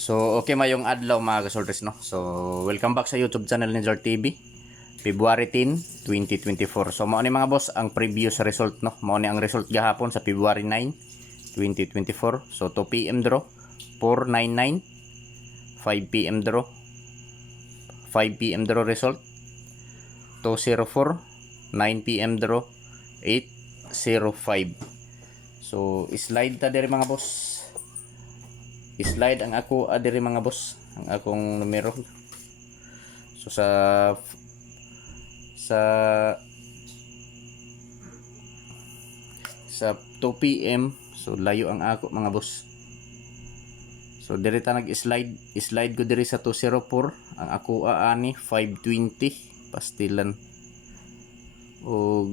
So, okay mayong adlaw mga kasoltres, no? So, welcome back sa YouTube channel ni Zor TV. February 10, 2024. So, mao ni mga boss ang preview sa result, no? Mao ni ang result gahapon sa February 9, 2024. So, 2 PM draw, 499, 5 PM draw, 5 PM draw result, 204, 9 PM draw, 805. So, slide ta diri mga boss. Slide ang ako adiri mga boss, ang akong numero. So sa sa 2 PM, so layo ang ako mga boss. So diri ta slide ko diri sa 204, ang ako ani 520 pastilan o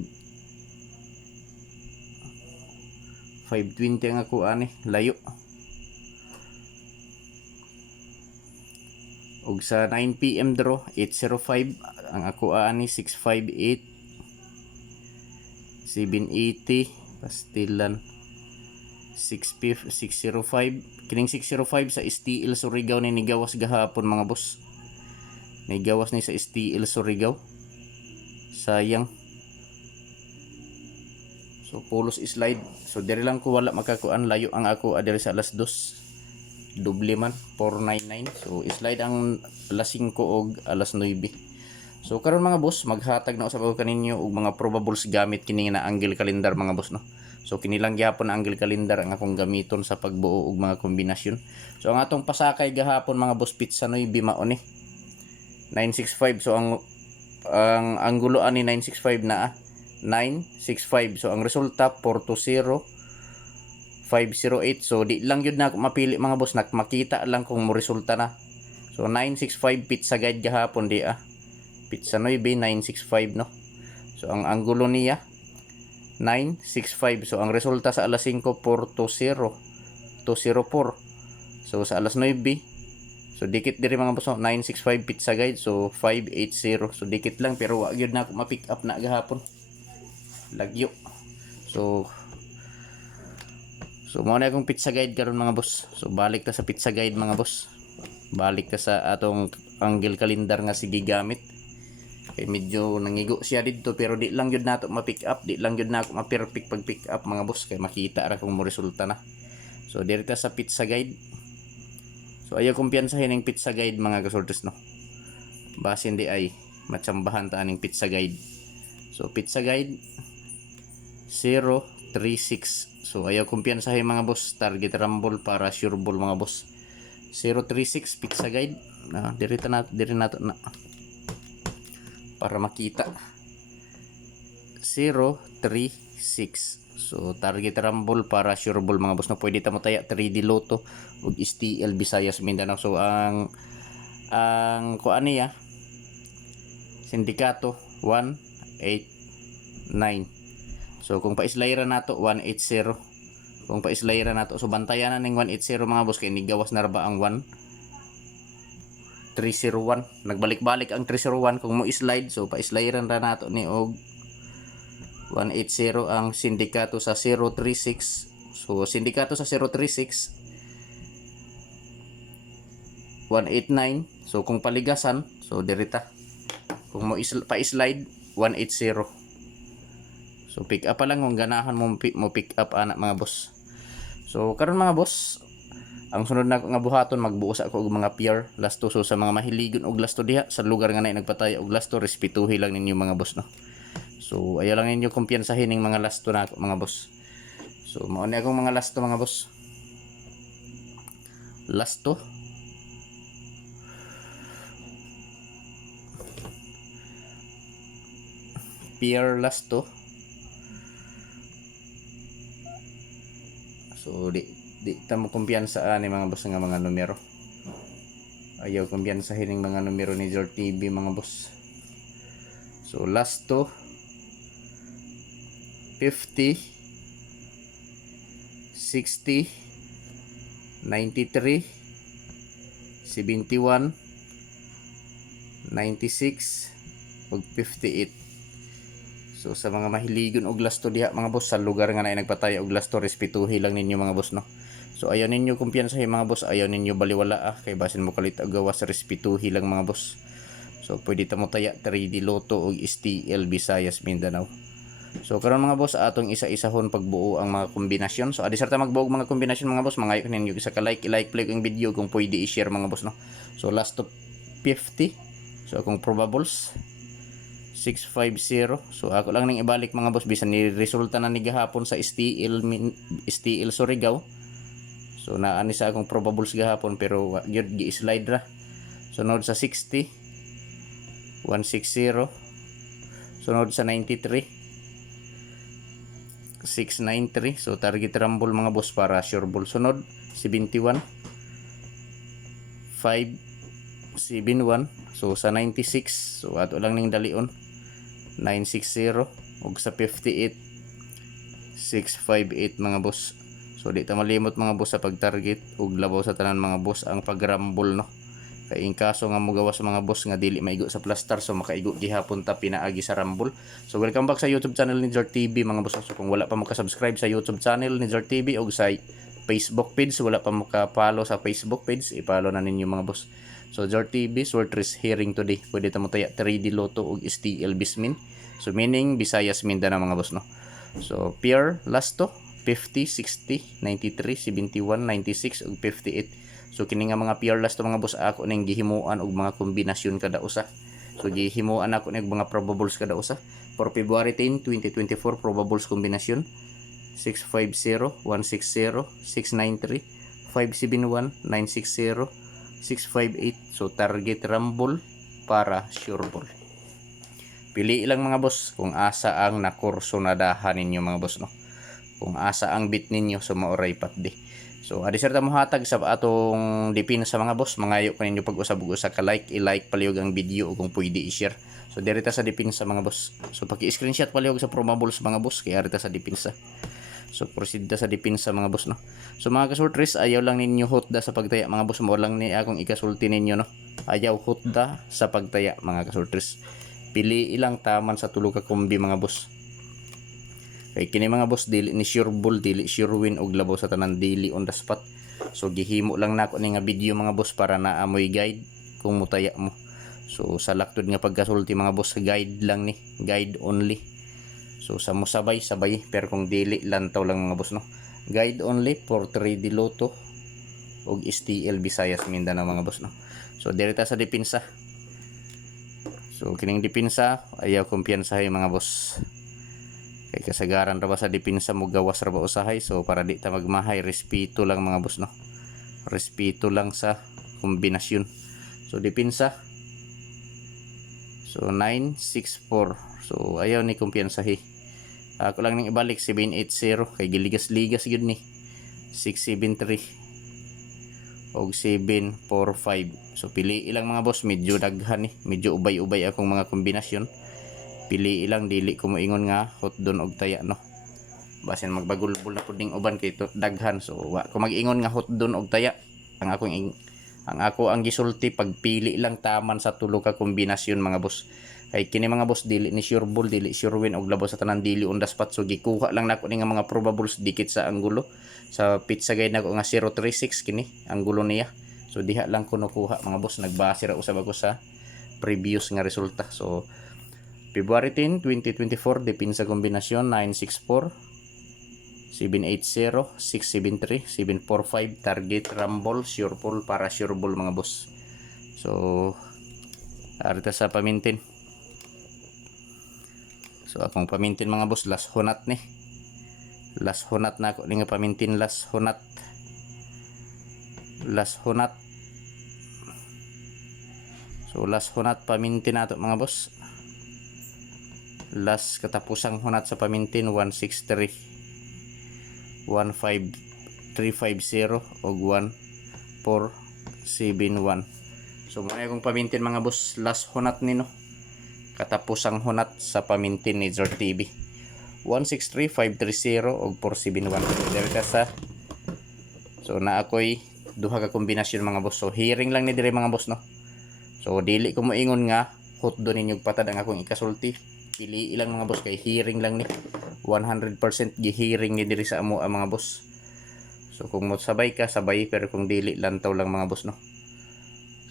520 ang ako ani layo. Og sa 9 PM draw 805, ang ako ani 658, 780 pastilan 605. Kining 605 sa STL Surigao ni nigawas gahapon mga boss. Nigawas ni sa STL Surigao. Sayang. So pulos slide. So diri lang ko wala makakuan, layo ang ako adiri sa alas 2. Doble man 499. So slide ang alas 5 og alas 9. So karon mga boss, maghatag na usab ako kaninyo og mga probables gamit kini na angle calendar mga boss, no. So kini lang gyapon ang angle calendar ang akong gamiton sa pagbuo og mga kombinasyon. So ang atong pasakay gahapon mga boss, pizza 9 mao ni 965. So ang anggulo ani 965 na 965. So ang resulta 420 508. So di lang yun na ako mapili mga boss, makita lang kung mo resulta na. So 965 pizza guide gahapon di pizza 9 965, no. So ang anggulo niya 965. So ang resulta sa alas 5 420 204. So sa alas 9, so dikit diri mga boss, 965 pizza guide, so 580. So dikit lang pero wa gyud na ako ma-pick up na gahapon, lagyo. So mao na akong pizza guide karon mga boss. So balik ta sa pizza guide mga boss. Balik ta sa atong angle calendar nga sige gamit. Kay medyo nangigo siya dito pero di lang gyud nato ma-pick up, di lang gyud na ako ma-perfect pag pick up mga boss, kay makita ra kung mo resulta na. So diri ta sa pizza guide. So ayaw kumpiyansahin ang pizza guide mga kasortes, no. Basin di ay matsambahan ta aning pizza guide. So pizza guide 036. So ayaw kumpiyansahin mga boss, target rumble para sure ball mga boss. 036 pizza guide. Diri nato na para makita. 036. So target rumble para sure ball mga boss, no. Pwede ta mo taya 3D Lotto ug STL Visayas Mindanao. So ang kuan niya sindikato 189. So kung pa-islayra nato 180. Kung pa-islayra nato, so bantayan na ning 180 mga boss, kay nigawas na ba ang 301. Nagbalik-balik ang 301 kung mo slide. So pa-islayran ra nato ni og 180 ang sindikato sa 036. So sindikato sa 036 189. So kung paligasan, so dirita. Kung mo pa-slide 180. So pick up pa lang kung ganahan mo pick up anak mga boss. So karon mga boss, ang sunod na nga buhaton, magbuos ako og mga pure lasto. So sa mga mahiligon og lasto diha sa lugar nga nay nagpatay og lasto, respetuhi lang ninyo mga boss, no. So ayaw lang ninyo kumpiyansahin ning mga lasto na mga boss. So mao ni akong mga lasto mga boss. Lasto pure lasto. So di ta mo kumpiyansa ani mga boss nga mga numero. Ayaw kumpiyansahin ning mga numero ni Zor TV mga boss. So lasto 50 60 93 71 96 ug 58. So sa mga mahiligon og lasto diha mga boss, sa lugar nga nay nagpatay og lasto, respetuhi lang ninyo mga boss, no. So ayaw ninyo kumpiyansahin mga boss, ayaw ninyo baliwala kay basin mo kalit og gawas respetuhi lang mga boss. So pwede ta mo taya 3D Lotto og STL Visayas Mindanao. So karon mga boss atong isa-isahon pagbuo ang mga kombinasyon. So adi sarta magbuo mga kombinasyon mga boss, mangayo ninyo isa ka like, i-like play ang video kung pwede i-share mga boss no. So last to 50. So akong probables 650. So ako lang ning ibalik mga boss bisan ni resulta na ni gahapon sa STL Surigao. So naani sa akong probables gahapon pero gyud gi-slide ra. Sunod sa 60 160. Sunod sa 93 693. So target rumble mga boss para sure ball. Sunod 71 571. So sa 96 so ato lang ning dalion 960 ug sa 58 658 mga boss. So di ta malimot mga boss sa pag-target ug labaw sa tanan mga boss ang pag-rumble no. Kay in kaso nga mogawas mga boss nga dili maigo sa plastar so makaigo gihapon ta pinaagi sa rumble. So welcome back sa YouTube channel ni Jart TV mga boss. So kung wala pa mo ka-subscribe sa YouTube channel ni Jart TV ug sa Facebook page, wala pa mo ka-follow sa Facebook page, i-follow na ninyo mga boss. So Jart TV Sortress hearing today. Pwede ta mo taya 3D Lotto ug STL Bismin. So meaning Visayas Mindanao mga boss no. So pair last to 50, 60, 93, 71, 96 ug 58. So kini nga mga pair last to mga boss ako ning gihimuan og mga kombinasyon kada usa. So gihimuan ako ning mga probables kada usa. For February 10, 2024 probables kombinasyon 650, 160, 693, 571, 960, 658. So target rumble para sure ball. Pili lang mga boss kung asa ang nakursonadahan ninyo mga boss no. Kung asa ang bit ninyo so maoray patdi. So adi sir ta mohatag sa atong dipin sa mga boss, mangayo kaninyo pag-usab-usab ka like, i-like palihog ang video o kung pwede i-share. So direta sa dipin sa mga boss. So paki-screenshot palihog sa probables mga boss kay arita sa dipinsa. So proceed ta sa dipinsa mga boss no. So mga kasultres ayaw lang ninyo hotda sa pagtaya mga boss, mo lang ni akong ikasulti ninyo no. Ayaw hotda sa pagtaya mga kasultres. Pili ilang taman sa tulo ka kombi mga boss. Kay kini mga boss dili ni sure ball, dili sure win og labaw sa tanan, dili on the spot. So gihimo lang nako ni nga video mga boss para naamoy guide kung mutaya mo. So sa laktod nga pagkasulti mga boss, guide lang ni, guide only. So sa mo sabay pero kung dili lantaw lang mga boss no. Guide only for 3D Lotto og STL Visayas Mindanao mga boss no. So direta sa dipinsa. So kining dipinsa ayaw kumpiyansahay mga boss. Kay kasagaran ra ba sa dipinsa mo gawas ra ba usahay. So para di ta magmahay, respeto lang mga boss no. Respeto lang sa kombinasyon. So dipinsa. So 964. So ayaw ni kumpiyansahi. Ako lang ning ibalik 780 kay giligas-ligas gyud ni. 673 og 745. So pili ilang mga boss, medyo daghan ni, medyo ubay-ubay akong mga kombinasyon. Pili ilang dili ko moingon nga hot don og taya no. Basin magbagulbol na pud ning uban kay to daghan. So wa ko mag-ingon nga hot don og taya. Ang ako ang gisulti pagpili lang taman sa tulo ka kombinasyon mga boss. Kay kini mga boss dili ni sure ball, dili sure win og labaw sa tanan, dili on the spot. So gikuha lang nako ni nga mga probables dikit sa anggulo. Sa pizza guide nako nga 036 kini anggulo niya. So diha lang ko nakuha mga boss, nagbase ra usab ako sa previous nga resulta. So February 10, 2024 dipinsa kombinasyon 964 780 673 745 target rumble sure ball para sure ball mga boss. So arita sa pamintin. So akong pamintin mga boss last honat ni. Last honat na ako ni nga pamintin, last honat. Last honat. So last honat pamintin nato mga boss. Last katapusang hunat sa pamintin 163 15350 og 1471. So muna akong pamintin mga boss, last hunat ni no. Katapusang hunat sa pamintin ni Jart TV 163530 og 471. Direta sa so na ako'y duha ka kombinasyon mga boss. So hearing lang ni dire mga boss no. So dili ko moingon nga hot do ninyo patad ang akong ikasulti. Pili ilang mga boss kay hearing lang ni. 100% gihearing ni diri sa amo ang mga boss. So kung motsabay ka, sabay, pero kung dili lantaw lang mga boss, no.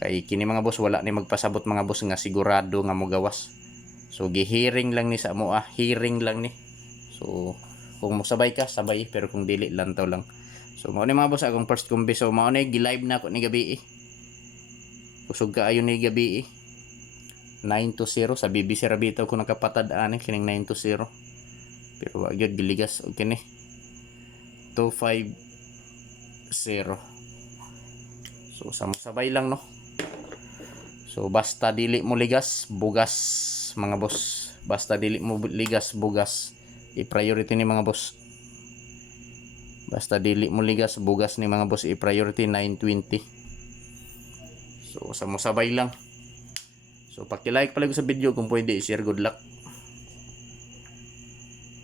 Kay kini mga boss wala ni magpasabot mga boss nga sigurado nga mo gawas. So gihiring lang ni sa mo, hearing lang ni. So kung mosabay ka, sabay, pero kung dili lantaw lang. So mao ni mga boss akong first combi. So mao ni gi-live na ako ni gabi. Kusog kaayo ni gabi. 9-0 sa BBC Rabito ko nakapatad ani kining 9-0. Pero wa gyud giligas og kini 2-5-0. So sabay lang, no. So basta dili mo ligas, bugas mga boss. Basta dili mo ligas, bugas. I-priority ni mga boss. Basta dili mo ligas, bugas ni mga boss, i-priority 920. So sabay lang. So paki-like pala ko sa video kung pwede, share, good luck.